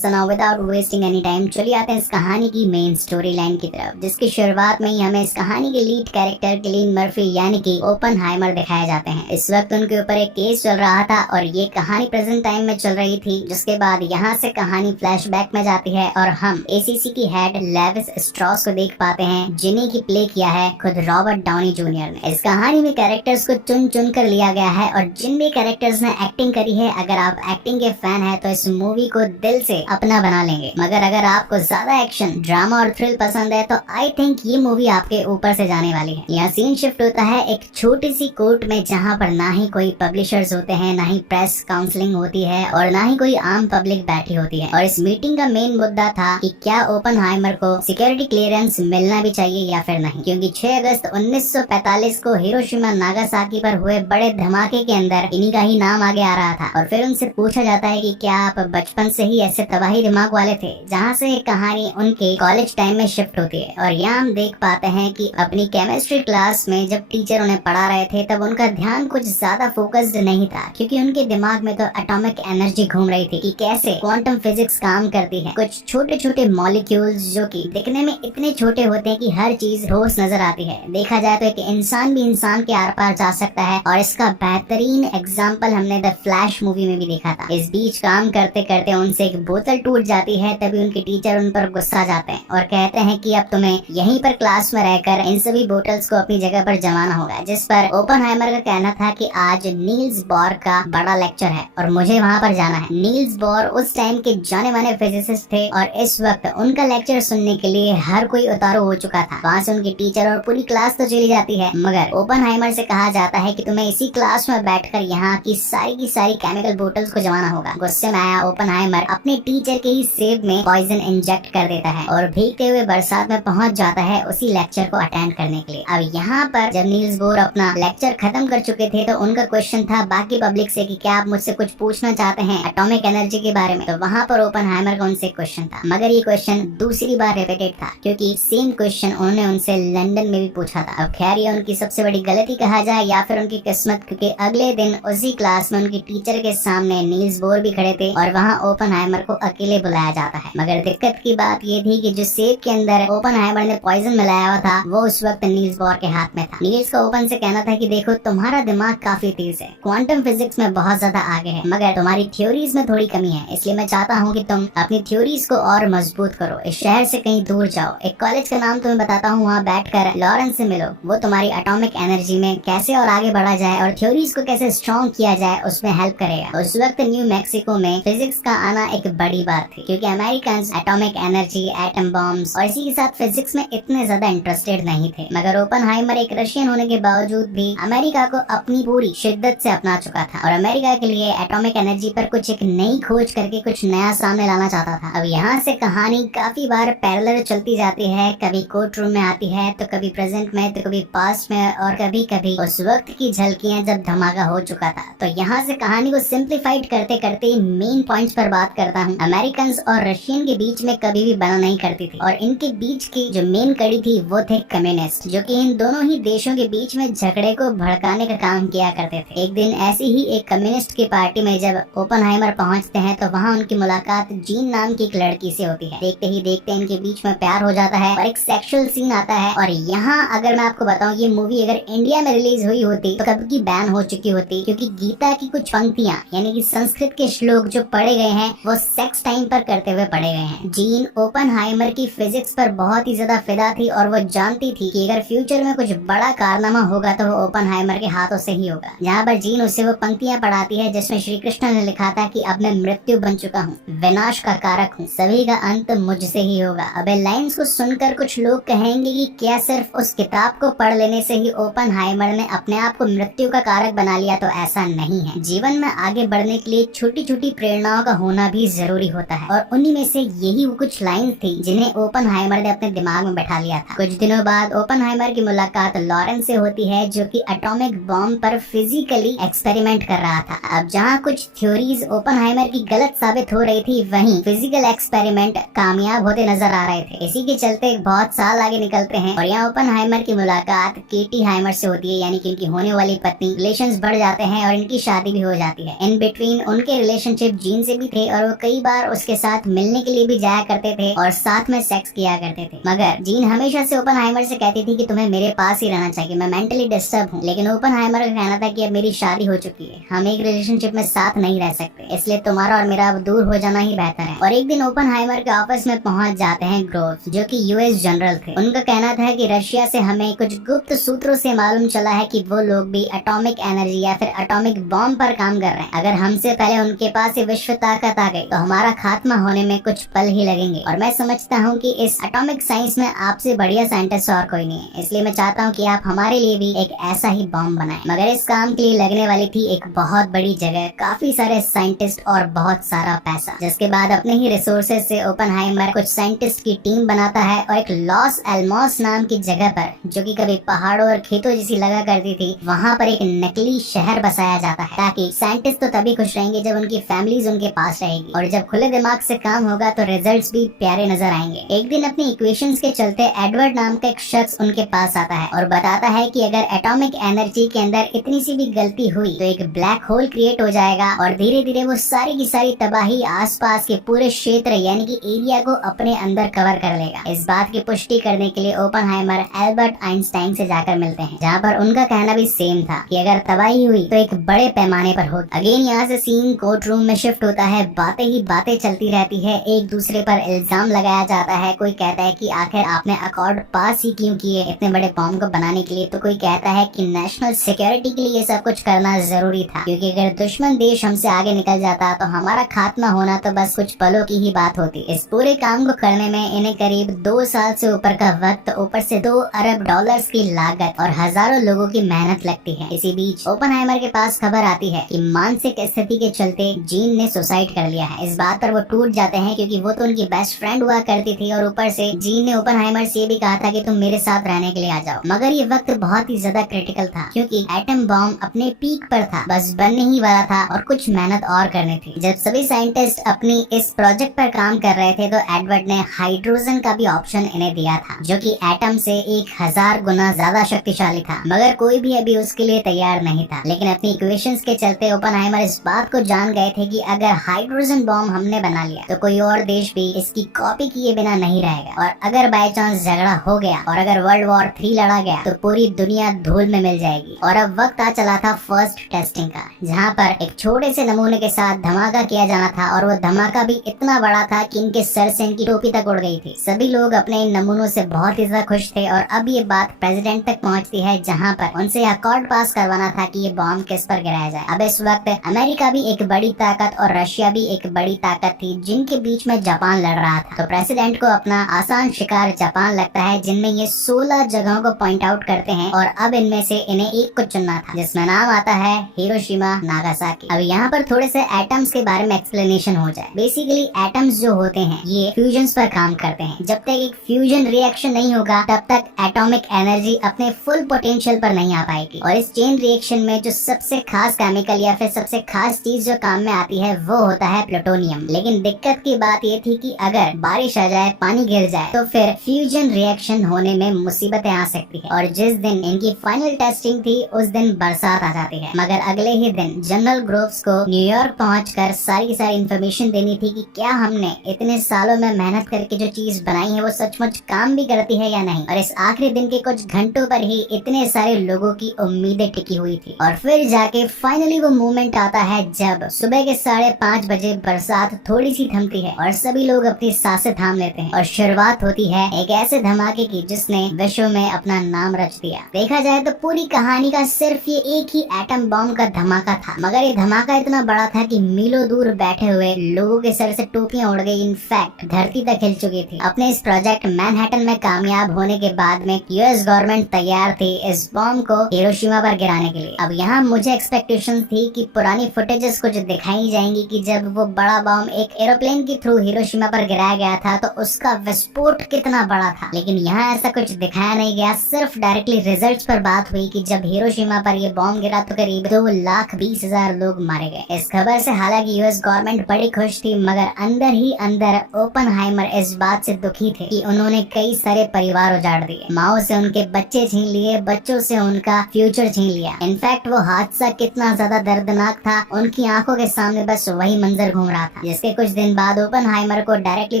So now without wasting any time चलिए आते हैं इस कहानी की मेन स्टोरी लाइन की तरफ, जिसकी शुरुआत में ही हमें इस कहानी के लीड कैरेक्टर किलियन मर्फी यानी कि ओपनहाइमर दिखाए जाते हैं। इस वक्त उनके ऊपर एक केस चल रहा था और ये कहानी प्रेजेंट टाइम में चल रही थी, जिसके बाद यहाँ से कहानी फ्लैशबैक में जाती है और हम एसीसी की हेड लेविस स्ट्रॉस को देख पाते हैं, जिन्हें की प्ले किया है खुद रॉबर्ट डाउनी जूनियर ने। इस कहानी में कैरेक्टर्स को चुन चुन कर लिया गया है और जिन भी कैरेक्टर्स ने एक्टिंग करी है, अगर आप एक्टिंग के फैन है तो इस मूवी को दिल से अपना बना लेंगे। मगर अगर आपको ज्यादा एक्शन, ड्रामा और थ्रिल पसंद है तो आई थिंक ये मूवी आपके ऊपर से जाने वाली है। यहाँ सीन शिफ्ट होता है एक छोटी सी कोर्ट में, जहाँ पर ना ही कोई पब्लिशर्स होते हैं, ना ही प्रेस काउंसलिंग होती है और ना ही कोई आम पब्लिक बैठी होती है। और इस मीटिंग का मेन मुद्दा था कि क्या ओपनहाइमर को सिक्योरिटी क्लियरेंस मिलना भी चाहिए या फिर नहीं, क्योंकि 6 अगस्त 1945 को हिरोशिमा नागासाकी पर हुए बड़े धमाके के अंदर इन्हीं का ही नाम आगे आ रहा था। और फिर उनसे पूछा जाता है कि क्या आप बचपन से ही ऐसे तबाही दिमाग वाले थे, जहाँ से कहानी उनके कॉलेज टाइम में शिफ्ट होती है। और यहाँ हम देख पाते हैं कि अपनी केमिस्ट्री क्लास में जब टीचर उन्हें पढ़ा रहे थे तब उनका ध्यान कुछ ज्यादा फोकस्ड नहीं था, क्योंकि उनके दिमाग में तो एटॉमिक एनर्जी घूम रही थी कि कैसे क्वांटम फिजिक्स काम करती है। कुछ छोटे छोटे मॉलिक्यूल्स जो कि दिखने में इतने छोटे होते हैं कि हर चीज ठोस नजर आती है। देखा जाए तो एक इंसान भी इंसान के आर पार जा सकता है, और इसका बेहतरीन एग्जाम्पल हमने द फ्लैश मूवी में भी देखा था। इस बीच काम करते करते उनसे एक बोतल टूट जाती है, तभी उनके टीचर उन पर गुस्सा जाते हैं और कहते हैं कि अब तुम्हें यहीं पर क्लास में रहकर इन सभी बोतल्स को अपनी जगह पर जमाना होगा। जिस पर ओपनहाइमर का कहना था कि आज नील्स बोर का बड़ा लेक्चर है और मुझे वहाँ पर जाना है। नील्स बोर उस टाइम के जाने माने फिजिसिस्ट थे और इस वक्त उनका लेक्चर सुनने के लिए हर कोई उतारू हो चुका था। वहाँ से उनकी टीचर और पूरी क्लास तो चली जाती है, मगर ओपनहाइमर से कहा जाता है कि तुम्हें इसी क्लास में बैठकर यहाँ की सारी केमिकल बोतल्स को जमाना होगा। गुस्से में आया ओपनहाइमर अपने टीचर के ही सेब में पॉइजन इंजेक्ट कर देता है और भीगते हुए बरसात में पहुंच जाता है उसी लेक्चर को अटेंड करने के लिए। अब यहाँ पर जब नील्स बोर अपना लेक्चर खत्म कर चुके थे तो उनका क्वेश्चन था बाकी पब्लिक से कि क्या आप मुझसे कुछ पूछना चाहते हैं एटॉमिक एनर्जी के बारे में। तो वहाँ पर ओपनहाइमर का उनसे क्वेश्चन था, मगर ये क्वेश्चन दूसरी बार रिपीटेड था, क्योंकि सेम क्वेश्चन उन्होंने उनसे लंदन में भी पूछा था। अब खैर ये उनकी सबसे बड़ी गलती कहा जाए या फिर उनकी किस्मत, क्योंकि अगले दिन उसी क्लास में उनकी टीचर के सामने नील्स बोर भी खड़े थे और वहाँ ओपनहाइमर को अकेले बुलाया जाता है। मगर दिक्कत की बात ये थी कि जो सेब के अंदर ओपनहाइमर ने पॉइजन मिलाया हुआ था वो उस वक्त नील्स बोर के हाथ में था। नील्स का ओपन से कहना था कि देखो तुम्हारा दिमाग काफी तेज है, क्वांटम फिजिक्स में बहुत ज्यादा आगे है, मगर तुम्हारी थ्योरीज में थोड़ी कमी है, इसलिए मैं चाहता हूँ कि तुम अपनी थ्योरीज को और मजबूत करो, इस शहर से कहीं दूर जाओ, एक कॉलेज का नाम तुम्हें बताता हूँ, वहाँ बैठकर लॉरेंस से मिलो, वो तुम्हारी एटॉमिक एनर्जी में कैसे और आगे बढ़ा जाए और थ्योरीज को कैसे स्ट्रॉन्ग किया जाए उसमें हेल्प करेगा। उस वक्त न्यू मैक्सिको में फिजिक्स का आना एक बड़ी बात थी, क्योंकि American atomic energy, atom bombs और इसी के साथ फिजिक्स में इतने ज्यादा इंटरेस्टेड नहीं थे। मगर ओपनहाइमर एक रशियन होने के बावजूद भी अमेरिका को अपनी पूरी शिद्दत से अपना चुका था और अमेरिका के लिए एटॉमिक एनर्जी पर कुछ एक नई खोज करके कुछ नया सामने लाना चाहता था। अब यहाँ से कहानी काफी बार पैरेलल चलती जाती है, कभी कोर्ट रूम में आती है तो कभी प्रेजेंट में तो कभी पास्ट में और कभी कभी उस वक्त की झलकियां जब धमाका हो चुका था। तो यहाँ से कहानी को सिंप्लीफाइड करते करते मेन पॉइंट्स पर बात करता हूँ। अमेरिकन और रशियन के बीच में कभी भी बना नहीं करती थी और इनके बीच की जो मेन कड़ी थी वो थे कम्युनिस्ट, जो कि इन दोनों ही देशों के बीच में झगड़े को भड़काने का काम किया करते थे। एक दिन ऐसी ही एक कम्युनिस्ट की पार्टी में जब ओपनहाइमर पहुंचते हैं तो वहाँ उनकी मुलाकात जीन नाम की एक लड़की से होती है। देखते ही देखते इनके बीच में प्यार हो जाता है और एक सेक्सुअल सीन आता है। और यहाँ अगर मैं आपको बताऊं, ये मूवी अगर इंडिया में रिलीज हुई होती तो कब की बैन हो चुकी होती, क्योंकि गीता की कुछ पंक्तियां यानी कि संस्कृत के श्लोक जो पढ़े गए हैं वो सेक्स टाइम पर करते हुए पढ़े गए हैं। जीन ओपनहाइमर की फिजिक्स पर बहुत ही ज्यादा फिदा थी और वो जानती थी कि अगर फ्यूचर में कुछ बड़ा कारनामा होगा तो वो ओपनहाइमर के हाथों से ही होगा। जहाँ पर जीन उसे वो पंक्तियां पढ़ाती है जिसमें श्री कृष्ण ने लिखा था कि अब मैं मृत्यु बन चुका हूँ, विनाश का कारक हूँ, सभी का अंत मुझसे ही होगा। अब लाइंस को सुनकर कुछ लोग कहेंगे कि क्या सिर्फ उस किताब को पढ़ लेने से ही ओपनहाइमर ने अपने आप को मृत्यु का कारक बना लिया, तो ऐसा नहीं है। जीवन में आगे बढ़ने के लिए छोटी छोटी प्रेरणाओं का होना भी जरूरी होता है और उन्हीं में से यही वो कुछ लाइंस थी जिन्हें ओपनहाइमर ने अपने दिमाग में बैठा लिया था। कुछ दिनों बाद ओपनहाइमर की मुलाकात लॉरेंस से होती है, जो कि एटॉमिक बॉम्ब पर फिजिकली एक्सपेरिमेंट कर रहा था। अब जहाँ कुछ थ्योरीज ओपनहाइमर की गलत साबित हो रही थी, वहीं फिजिकल एक्सपेरिमेंट कामयाब होते नजर आ रहे थे। इसी के चलते बहुत साल आगे निकलते हैं और यहाँ ओपनहाइमर की मुलाकात केटी हाइमर से होती है, यानी कि इनकी होने वाली पत्नी। रिलेशंस बढ़ जाते हैं और इनकी शादी भी हो जाती है। इन बिटवीन उनके रिलेशनशिप जीन से भी थे और वो कई बार उसके साथ मिलने के लिए भी जाया करते थे और साथ में सेक्स किया करते थे। मगर जीन हमेशा से ओपनहाइमर से कहती थी कि तुम्हें मेरे पास ही रहना चाहिए, मैं मेंटली डिस्टर्ब हूँ। लेकिन ओपनहाइमर का कहना था कि अब मेरी शादी हो चुकी है, हम एक रिलेशनशिप में साथ नहीं रह सकते, इसलिए तुम्हारा और मेरा अब दूर हो जाना ही बेहतर है। और एक दिन ओपनहाइमर के ऑफिस में पहुंच जाते हैं ग्रोव्स, जो कि यूएस जनरल थे। उनका कहना था कि रशिया से हमें कुछ गुप्त सूत्रों से मालूम चला है कि वो लोग भी एटॉमिक एनर्जी या फिर एटॉमिक बॉम्ब पर काम कर रहे हैं। अगर हमसे पहले उनके पास ये विश्व ताकत आ गई तो हमारा खात्मा होने में कुछ पल ही लगेंगे। और मैं समझता हूँ कि इस एटॉमिक साइंस में आपसे बढ़िया साइंटिस्ट और कोई नहीं है, इसलिए मैं चाहता हूँ कि आप हमारे लिए भी एक ऐसा ही बॉम्ब बनाएं। मगर इस काम के लिए लगने वाली थी एक बहुत बड़ी जगह, काफी सारे साइंटिस्ट और बहुत सारा पैसा। जिसके बाद अपने ही रिसोर्सेज से ओपनहाइमर कुछ साइंटिस्ट की टीम बनाता है और एक लॉस एल्मोस नाम की जगह पर, जो कि कभी पहाड़ों और खेतों जैसी लगा करती थी, वहाँ पर एक नकली शहर बसाया जाता है, ताकि साइंटिस्ट तो तभी खुश रहेंगे जब उनकी फैमिलीज उनके पास रहेगी और जब खुले दिमाग से काम होगा तो रिजल्ट्स भी प्यारे नजर आएंगे। एक दिन अपनी इक्वेशंस के चलते एडवर्ड नाम का एक शख्स उनके पास आता है और बताता है कि अगर एटॉमिक एनर्जी के अंदर इतनी सी भी गलती हुई तो एक ब्लैक होल क्रिएट हो जाएगा और धीरे धीरे वो सारी की सारी तबाही आसपास के पूरे क्षेत्र यानी कि एरिया को अपने अंदर कवर कर लेगा। इस बात की पुष्टि करने के लिए ओपनहाइमर एल्बर्ट आइंस्टाइन से जाकर मिलते हैं, जहाँ पर उनका कहना भी सेम था कि अगर तबाही हुई तो एक बड़े पैमाने पर होगी। अगेन यहाँ से सीन कोर्ट रूम में शिफ्ट होता है, बातें ही बातें चलती रहती है, एक दूसरे पर इल्जाम लगाया जाता है। कोई कहता है कि आखिर आपने अकॉर्ड पास ही क्यों किए इतने बड़े बॉम्ब को बनाने के लिए, तो कोई कहता है कि नेशनल सिक्योरिटी के लिए ये सब कुछ करना जरूरी था, क्योंकि अगर दुश्मन देश हमसे आगे निकल जाता तो हमारा खात्मा होना तो बस कुछ पलों की ही बात होती। इस पूरे काम को करने में इन्हें करीब 2 साल से ऊपर का वक्त, ऊपर से 2 अरब डॉलर्स की लागत और हजारों लोगों की मेहनत लगती है। इसी बीच ओपनहाइमर के पास खबर आती है कि मानसिक स्थिति के चलते जीन ने सुसाइड कर लिया है। इस बात पर वो टूट जाते हैं, क्योंकि वो तो उनकी बेस्ट फ्रेंड हुआ करती थी और ऊपर से जीन ने ओपनहाइमर से भी कहा था कि तुम मेरे साथ रहने के लिए आ जाओ। मगर ये वक्त बहुत ही ज्यादा क्रिटिकल था, क्योंकि एटम बॉम्ब अपने पीक पर था, बस बनने ही वाला था और कुछ मेहनत और करनी थी। जब सभी साइंटिस्ट अपनी इस प्रोजेक्ट पर काम कर रहे थे तो एडवर्ड ने हाइड्रोजन का भी ऑप्शन इन्हें दिया था, जो कि एटम से 1000 गुना ज्यादा शक्तिशाली था। मगर कोई भी अभी उसके लिए तैयार नहीं था। लेकिन अपनी इक्वेशंस के चलते ओपनहाइमर इस बात को जान गए थे कि अगर हाइड्रोजन बॉम्ब हमने बना लिया तो कोई और देश भी इसकी कॉपी किए बिना नहीं रहेगा, और अगर बाय चांस झगड़ा हो गया और अगर वर्ल्ड वॉर 3 लड़ा गया तो पूरी दुनिया धूल में मिल जाएगी। और अब वक्त आ चला था फर्स्ट टेस्टिंग का, जहाँ पर एक छोटे से नमूने के साथ धमाका किया जाना था, और वो धमाका भी इतना बड़ा था कि इनके सर से इनकी टोपी तक उड़ गई थी। सभी लोग अपने इन नमूनों से बहुत ही ज्यादा खुश थे और अब ये बात प्रेसिडेंट तक पहुँचती है, जहाँ पर उनसे अकॉर्ड पास करवाना था कि ये बॉम्ब किस पर गिराया जाए। अब इस वक्त अमेरिका भी एक बड़ी ताकत और रशिया भी एक बड़ी ताकत थी, जिनके बीच में जापान लड़ रहा था। तो प्रेसिडेंट को अपना आसान शिकार जापान लगता है, जिनमें ये 16 जगहों को पॉइंट आउट करते हैं और अब इनमें से इन्हें एक को चुनना था, जिसमें नाम आता है हिरोशिमा नागासाकी। अब यहाँ पर थोड़े से एटम्स के बारे में एक्सप्लेनेशन हो जाए। बेसिकली एटम्स जो होते हैं ये फ्यूजन्स पर काम करते हैं। जब तक एक फ्यूजन रिएक्शन नहीं होगा तब तक एटॉमिक एनर्जी अपने फुल पोटेंशियल पर नहीं आ पाएगी। और इस चेन रिएक्शन में जो सबसे खास केमिकल या फिर सबसे खास चीज जो काम में आती है वो होता है प्लूटोनियम। लेकिन दिक्कत की बात ये थी कि अगर बारिश आ जाए, पानी गिर जाए तो फिर फ्यूजन रिएक्शन होने में मुसीबतें आ सकती है। और जिस दिन इनकी फाइनल टेस्टिंग थी उस दिन बरसात आ जाती है। मगर अगले ही दिन जनरल ग्रोव्स को न्यूयॉर्क पहुंचकर सारी इन्फॉर्मेशन देनी थी कि क्या हमने इतने सालों में मेहनत करके जो चीज बनाई है वो सचमुच काम भी करती है या नहीं। और इस आखिरी दिन के कुछ घंटों पर ही इतने सारे लोगों की उम्मीदें टिकी हुई थी। और फिर जाके फाइनली वो मोमेंट आता है जब सुबह के 5:30 बजे बरसात थोड़ी सी थमती है और सभी लोग अपनी सांसें थाम लेते हैं और शुरुआत होती है एक ऐसे धमाके की जिसने विश्व में अपना नाम रच दिया। देखा जाए तो पूरी कहानी का सिर्फ ये एक ही एटम बॉम्ब का धमाका था, मगर ये धमाका इतना बड़ा था कि मीलों दूर बैठे हुए लोगों के सर से टोपियां उड़ गई। इनफैक्ट धरती तक हिल चुकी थी। अपने इस प्रोजेक्ट मैनहट्टन में कामयाब होने के बाद में यूएस गवर्नमेंट तैयार थी इस बॉम्ब को हिरोशिमा पर गिराने के लिए। अब यहाँ मुझे एक्सपेक्टेशन थी कि पुरानी फुटेजेस कुछ दिखाई जाएंगी कि जब वो बड़ा बॉम्ब एक एरोप्लेन के थ्रू हिरोशिमा पर गिराया गया था तो उसका विस्फोट कितना बड़ा था। लेकिन यहाँ ऐसा कुछ दिखाया नहीं गया। सिर्फ डायरेक्टली रिजल्ट्स पर बात हुई कि जब हिरोशिमा पर ये बॉम्ब गिरा तो करीब 2,20,000 लोग मारे गए। इस खबर से हालांकि यूएस गवर्नमेंट बड़ी खुश थी, मगर अंदर ही अंदर ओपनहाइमर इस बात से दुखी थे कि उन्होंने कई सारे परिवार उजाड़ दिए। माओ से उनके बच्चे छीन लिए, बच्चों से उनका फ्यूचर छीन लिया। इनफैक्ट वो हादसा कितना ज्यादा दर्दनाक था, उनकी आंखों के सामने बस वही मंजर घूम रहा था, जिसके कुछ दिन बाद ओपनहाइमर को डायरेक्टली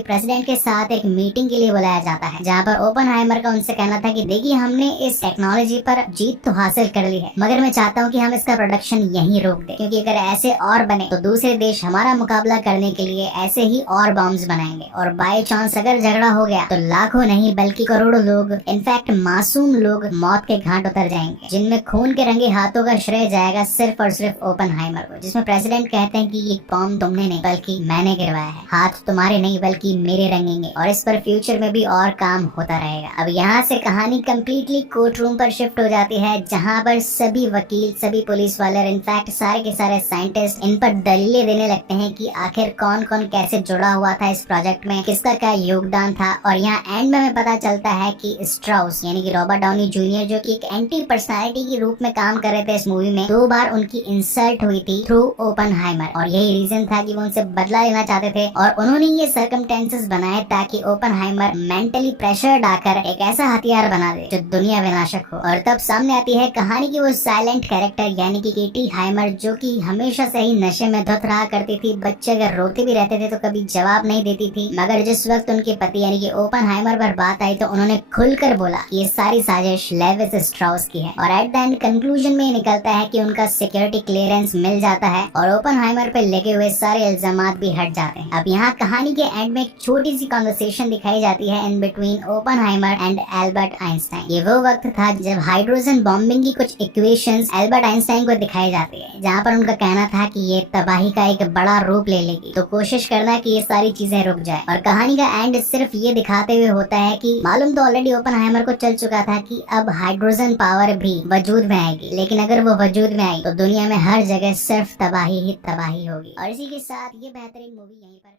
प्रेसिडेंट के साथ एक मीटिंग के लिए बुलाया जाता है, जहाँ पर ओपनहाइमर का उनसे कहना था कि देखिए हमने इस टेक्नोलॉजी पर जीत तो हासिल कर ली है, मगर मैं चाहता हूँ कि हम इसका प्रोडक्शन यहीं रोक दें, क्योंकि अगर ऐसे और बने तो दूसरे देश हमारा मुकाबला करने के लिए ऐसे ही और बॉम्ब्स बनाएंगे, और बाय चांस अगर झगड़ा हो गया तो लाखों नहीं बल्कि करोड़ों लोग, इनफैक्ट मासूम लोग मौत के घाट उतर जाएंगे, जिनमें खून के रंगे हाथों का श्रेय जाएगा सिर्फ और सिर्फ ओपनहाइमर को। जिसमें प्रेसिडेंट कहते हैं कि ये बॉम्ब तुमने नहीं बल्कि मैंने गिरवाया है, हाथ तुम्हारे नहीं बल्कि मेरे रंगेंगे, और इस पर फ्यूचर में भी और काम होता रहेगा। अब यहाँ से कहानी कम्प्लीटली कोर्ट रूम पर शिफ्ट हो जाती है, जहाँ पर सभी वकील, सभी पुलिस वाले, इनफैक्ट सारे के सारे साइंटिस्ट इन पर दलीलें देने लगते हैं कि आखिर कौन कौन कैसे जुड़ा हुआ था इस प्रोजेक्ट में, किसका क्या योगदान था। और यहाँ एंड में हमें पता चलता है कि स्ट्राउस यानी कि रॉबर्ट डाउनी जूनियर, जो कि एक एंटी पर्सनालिटी के रूप में काम कर रहे थे इस मूवी में, 2 बार उनकी इंसल्ट हुई थी थ्रू ओपनहाइमर, और यही रीजन था कि वो उनसे बदला लेना चाहते थे, और उन्होंने ये सर्कमस्टेंसेस बनाए ताकि ओपनहाइमर मेंटली प्रेशर डालकर एक ऐसा हथियार बना दे जो दुनिया विनाशक हो। और तब सामने आती है कहानी की वो साइलेंट कैरेक्टर यानी कि केटी हाइमर, जो कि हमेशा से ही नशे में धुत रहा करती थी। बच्चे अगर रोते भी रहते थे तो कभी जवाब नहीं देती थी, मगर जिस वक्त उनके पति यानी कि ओपनहाइमर पर बात आई तो उन्होंने खुलकर बोला ये सारी साजिश लेविस स्ट्राउस की है। और एट द एंड कंक्लूजन में निकलता है कि उनका सिक्योरिटी क्लियरेंस मिल जाता है और ओपनहाइमर पे लगे हुए सारे इल्जामात भी हट जाते हैं। अब यहाँ कहानी के एंड में एक छोटी सी कॉन्वर्सेशन दिखाई जाती है in between Oppenheimer and Albert Einstein. ये वो वक्त था जब हाइड्रोजन बॉम्बिंग की कुछ इक्वेशंस एल्बर्ट आइंस्टाइन को दिखाई जाती है, जहाँ पर उनका कहना था कि ये तबाही का एक बड़ा रूप ले लेगी, तो कोशिश करना कि ये सारी चीजें रुक जाए। और कहानी का एंड सिर्फ ये दिखाते हुए होता है कि मालूम तो ऑलरेडी ओपनहाइमर को चल चुका था कि अब हाइड्रोजन पावर भी वजूद में आएगी, लेकिन अगर वो वजूद में आई तो दुनिया में हर जगह सिर्फ तबाही ही तबाही होगी। और इसी के साथ ये बेहतरीन मूवी यहीं पर